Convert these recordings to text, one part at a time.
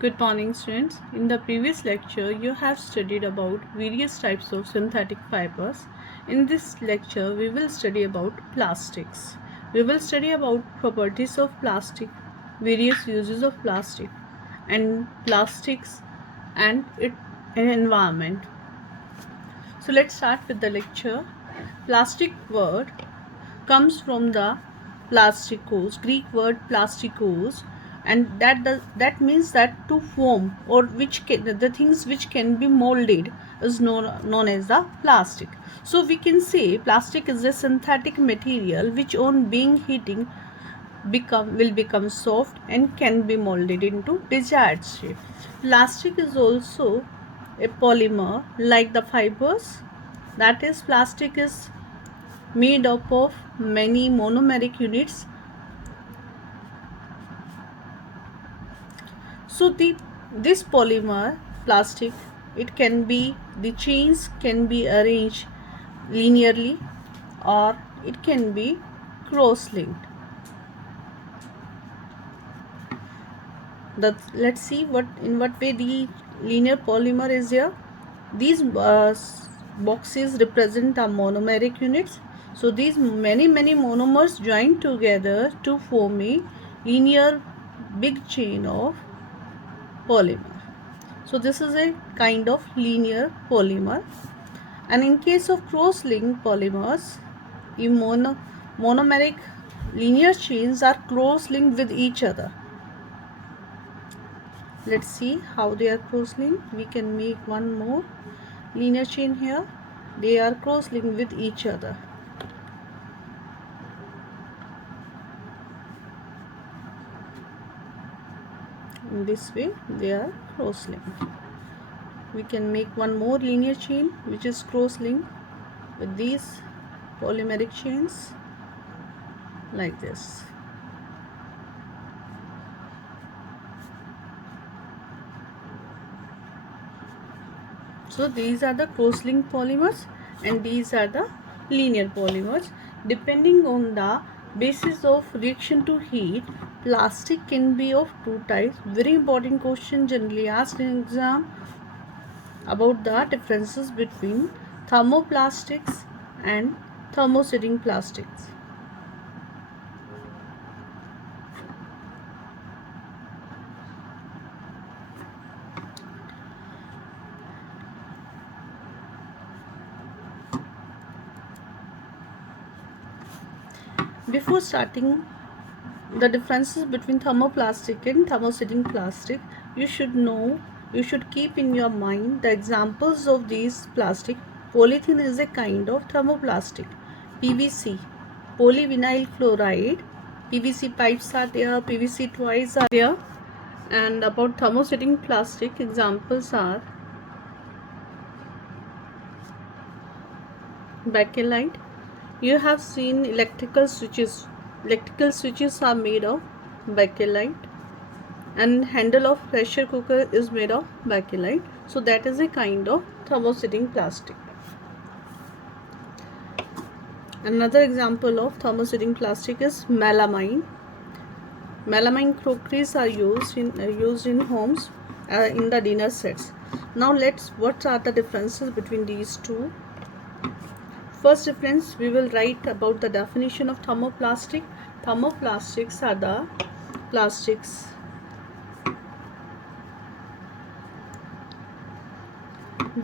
Good morning, students. In the previous lecture, you have studied about various types of synthetic fibers. In this lecture, we will study about plastics. We will study about properties of plastic, various uses of plastic, and plastics and its environment. So let's start with the lecture. Plastic word comes from the plastikos, Greek word plastikos, and that means that to form or the things which can be molded is known as the plastic. So we can say plastic is a synthetic material which on being heating will become soft and can be molded into desired shape. Plastic is also a polymer like the fibers. That is, plastic is made up of many monomeric units. So this polymer plastic, it can be, the chains can be arranged linearly or it can be cross linked. Let's see in what way the linear polymer is here. These boxes represent our monomeric units. So these many monomers join together to form a linear big chain of polymer. So this is a kind of linear polymer. And in case of cross-linked polymers, monomeric linear chains are cross-linked with each other. Let's see how they are cross-linked. We can make one more linear chain here. They are cross-linked with each other. In this way they are cross-linked. We can make one more linear chain which is cross-linked with these polymeric chains like this. So these are the cross-linked polymers and these are the linear polymers. Depending on the basis of reaction to heat, plastic can be of two types. Very important question generally asked in exam about the differences between thermoplastics and thermosetting plastics. Before starting the differences between thermoplastic and thermosetting plastic, you should keep in your mind the examples of these plastic. Polythene is a kind of thermoplastic. PVC, polyvinyl chloride, PVC pipes are there, PVC toys are there. And about thermosetting plastic, examples are bakelite. You have seen electrical switches. Electrical switches are made of bakelite, and handle of pressure cooker is made of bakelite. So that is a kind of thermosetting plastic. Another example of thermosetting plastic is melamine. Melamine crockeries are used in homes in the dinner sets. Now what are the differences between these two? First difference, we will write about the definition of thermoplastic. Thermoplastics are the plastics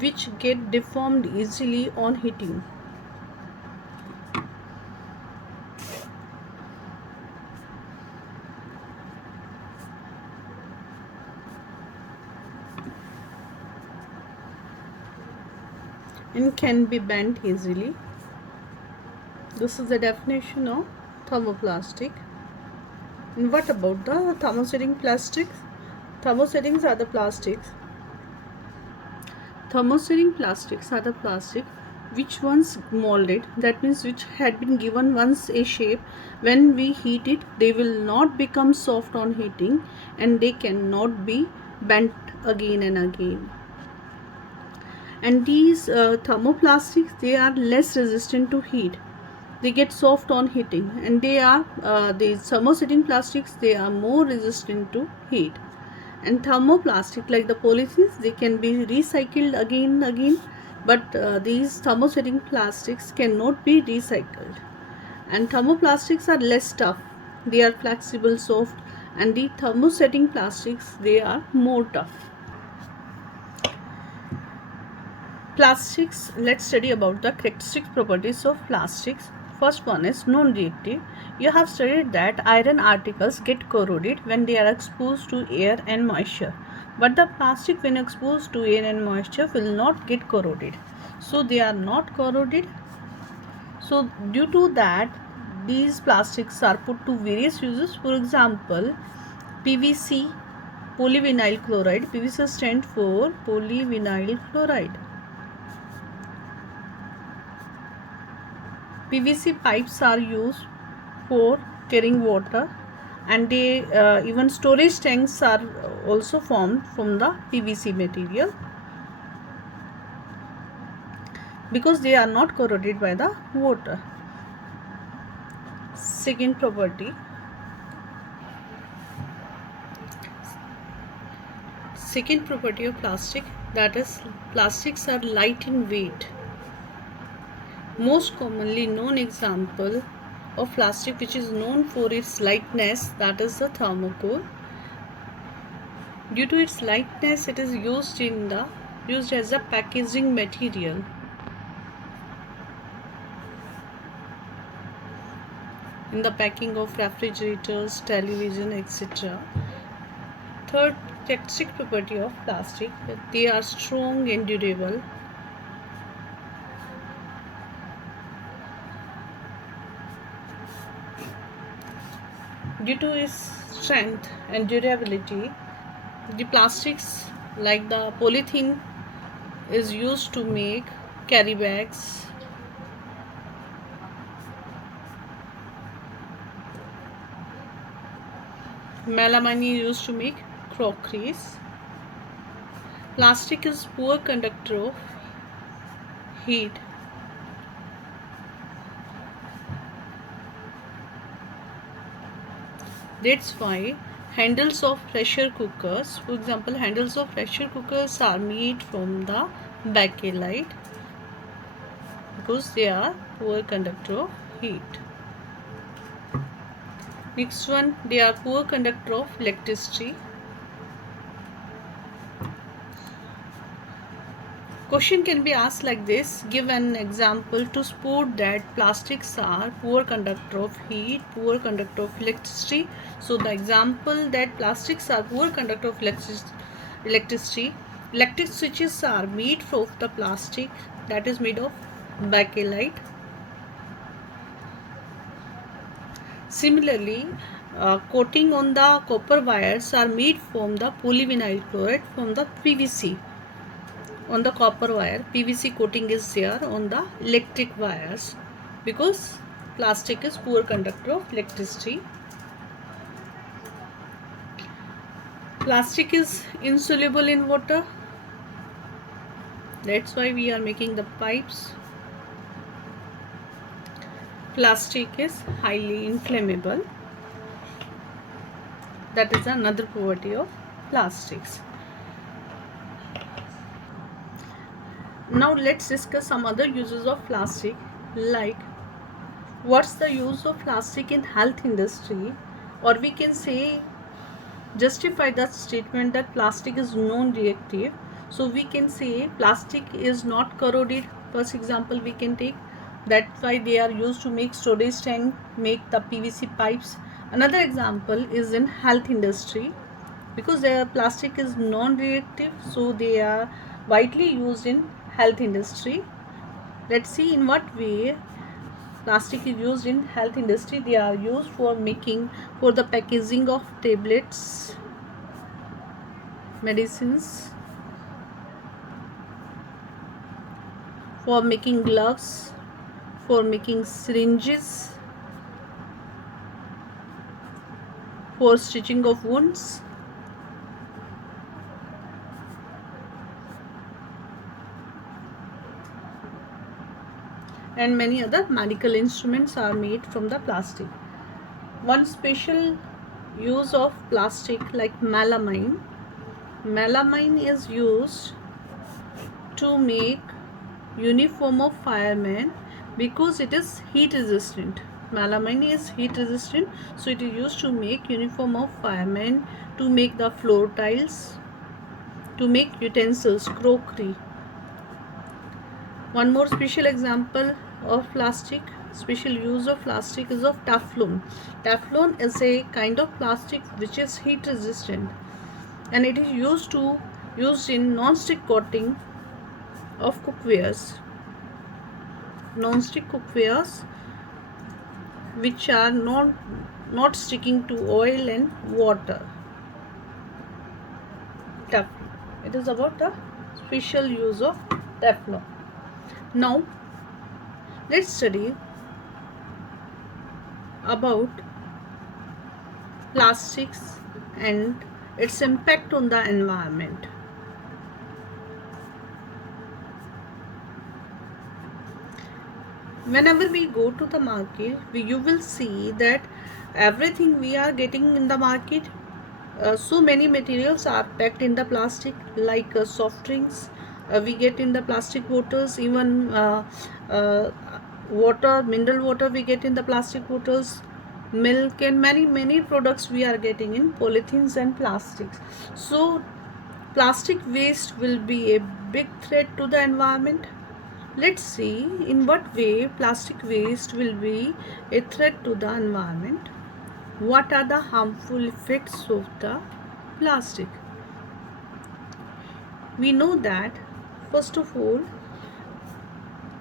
which get deformed easily on heating. And can be bent easily. This is the definition of thermoplastic. And what about the thermosetting plastics? Thermosettings are the plastics. Thermosetting plastics are the plastic which once molded, that means which had been given once a shape. When we heat it, they will not become soft on heating and they cannot be bent again and again. And these thermoplastics, they are less resistant to heat. They get soft on heating, and they are these thermosetting plastics, they are more resistant to heat. And thermoplastic, like the polythenes, they can be recycled again, but these thermosetting plastics cannot be recycled. And thermoplastics are less tough, they are flexible, soft, and the thermosetting plastics, they are more tough. Plastics, let's study about the characteristic properties of plastics. First one is non-reactive. You have studied that iron articles get corroded when they are exposed to air and moisture, but the plastic when exposed to air and moisture will not get corroded, so they are not corroded. So due to that, these plastics are put to various uses. For example, PVC, polyvinyl chloride. PVC stands for polyvinyl chloride. PVC pipes are used for carrying water, and they even storage tanks are also formed from the PVC material because they are not corroded by the water. Second property, of plastic, that is plastics are light in weight. Most commonly known example of plastic which is known for its lightness, that is the thermocol. Due to its lightness, it is used as a packaging material. In the packing of refrigerators, television, etc. Third characteristic property of plastic, they are strong and durable. Due to its strength and durability, the plastics like the polythene is used to make carry bags, melamine is used to make crockeries. Plastic is poor conductor of heat. That's why handles of pressure cookers, for example, handles of pressure cookers are made from the bakelite because they are poor conductor of heat. Next one, they are poor conductor of electricity. Question can be asked like this: give an example to support that plastics are poor conductor of heat, poor conductor of electricity. So the example that plastics are poor conductor of electricity, electric switches are made from the plastic that is made of bakelite. Similarly, coating on the copper wires are made from the polyvinyl chloride from the PVC. On the copper wire, PVC coating is there on the electric wires because plastic is poor conductor of electricity. Plastic is insoluble in water. That's why we are making the pipes. Plastic is highly inflammable. That is another property of plastics. Now let's discuss some other uses of plastic, like what's the use of plastic in health industry, or we can say justify that statement that plastic is non-reactive. So we can say plastic is not corroded. First example we can take, that's why they are used to make storage tank, make the PVC pipes. Another example is in health industry, because their plastic is non-reactive, so they are widely used in health industry. Let's see in what way plastic is used in health industry. They are used for the packaging of tablets, medicines, for making gloves, for making syringes, for stitching of wounds. And many other medical instruments are made from the plastic. One special use of plastic like melamine. Melamine is used to make uniform of firemen because it is heat resistant. Melamine is heat resistant, so it is used to make uniform of firemen, to make the floor tiles, to make utensils, crockery. One more special example of plastic, special use of plastic is of Teflon. Teflon is a kind of plastic which is heat resistant, and it is used in non-stick coating of cookwares. Non-stick cookwares which are not sticking to oil and water. Teflon. It is about the special use of Teflon. Now let's study about plastics and its impact on the environment. Whenever we go to the market, you will see that everything we are getting in the market, so many materials are packed in the plastic, like soft drinks, we get in the plastic bottles, even water, mineral water we get in the plastic bottles, milk, and many products we are getting in polythenes and plastics. So plastic waste will be a big threat to the environment. Let's see in what way plastic waste will be a threat to the environment. What are the harmful effects of the plastic? We know that, first of all,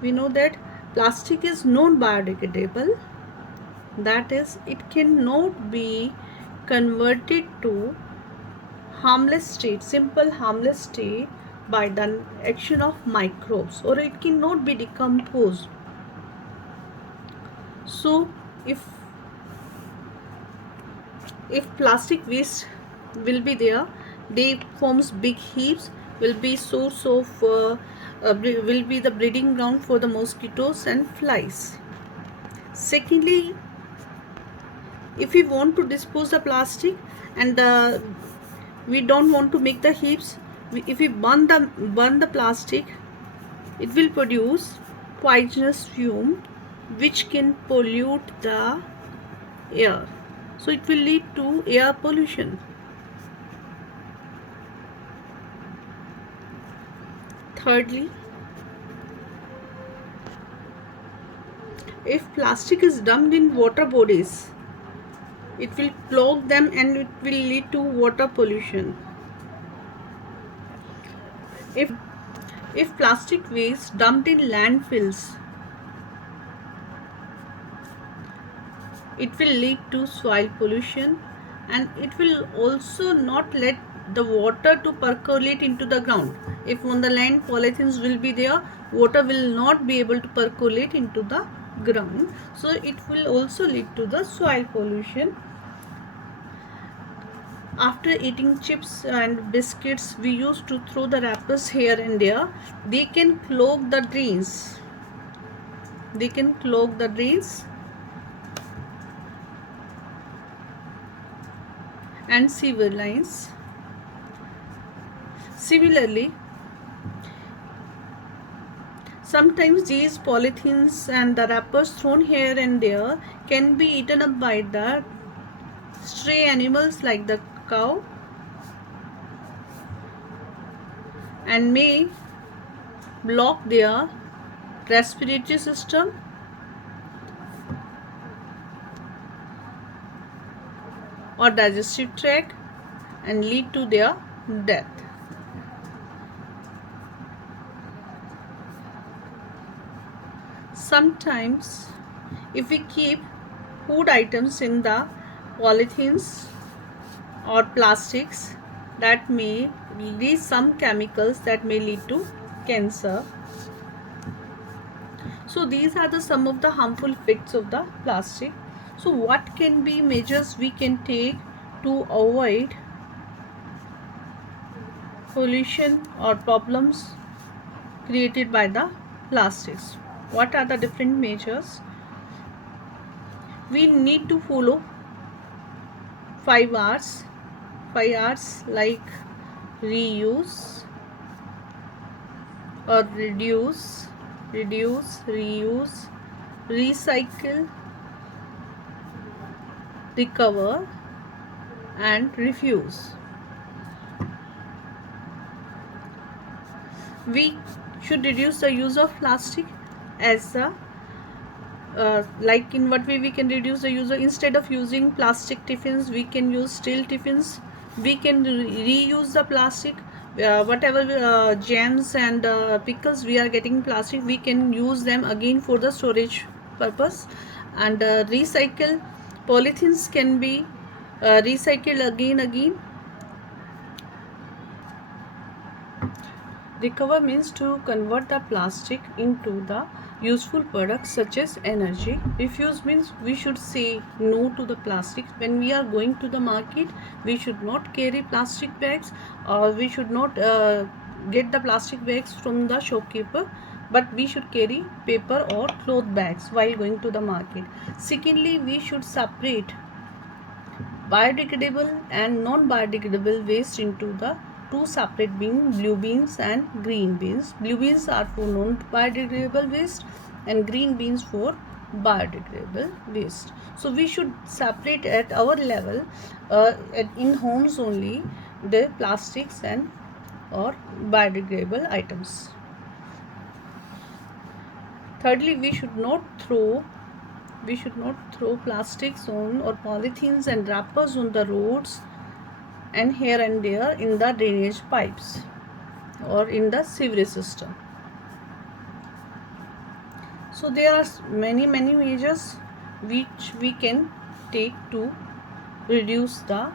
we know that plastic is non-biodegradable. That is, it cannot be converted to harmless state, simple harmless state, by the action of microbes, or it cannot be decomposed. So if plastic waste will be there, they forms big heaps, will be source of will be the breeding ground for the mosquitoes and flies. Secondly, if we want to dispose the plastic and we don't want to make the heaps, if we burn the plastic, it will produce poisonous fume which can pollute the air. So it will lead to air pollution. Thirdly, if plastic is dumped in water bodies, it will clog them and it will lead to water pollution. If plastic waste dumped in landfills, it will lead to soil pollution, and it will also not let the water to percolate into the ground. If on the land polythenes will be there, water will not be able to percolate into the ground, so it will also lead to the soil pollution. After eating chips and biscuits, we used to throw the wrappers here and there. They can clog the drains. And sewer lines. Similarly, sometimes these polythenes and the wrappers thrown here and there can be eaten up by the stray animals like the cow, and may block their respiratory system or digestive tract and lead to their death. Sometimes if we keep food items in the polythenes or plastics, that may release some chemicals that may lead to cancer. So these are some of the harmful effects of the plastic. So what can be measures we can take to avoid pollution or problems created by the plastics? What are the different measures? We need to follow 5 R's, like reuse or reduce, reuse, recycle, recover, and refuse. We should reduce the use of plastic as a like in what way we can reduce the use of, instead of using plastic tiffins we can use steel tiffins. We can reuse the plastic, whatever jams and pickles we are getting plastic, we can use them again for the storage purpose. And recycle polythenes can be recycled again. Recover means to convert the plastic into the useful products such as energy. Refuse means we should say no to the plastic. When we are going to the market, we should not carry plastic bags, or we should not get the plastic bags from the shopkeeper, but we should carry paper or cloth bags while going to the market. Secondly, we should separate biodegradable and non-biodegradable waste into the two separate bins, blue beans and green beans. Blue beans are for non-biodegradable waste and green beans for biodegradable waste. So we should separate at our level, in homes only, the plastics and or biodegradable items. Thirdly, we should not throw plastics on or polythenes and wrappers on the roads and here and there in the drainage pipes or in the sewerage system. So there are many measures which we can take to reduce the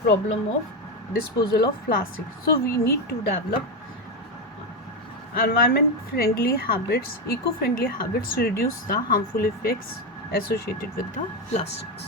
problem of disposal of plastic. So we need to develop environment-friendly habits, eco-friendly habits to reduce the harmful effects associated with the plastics.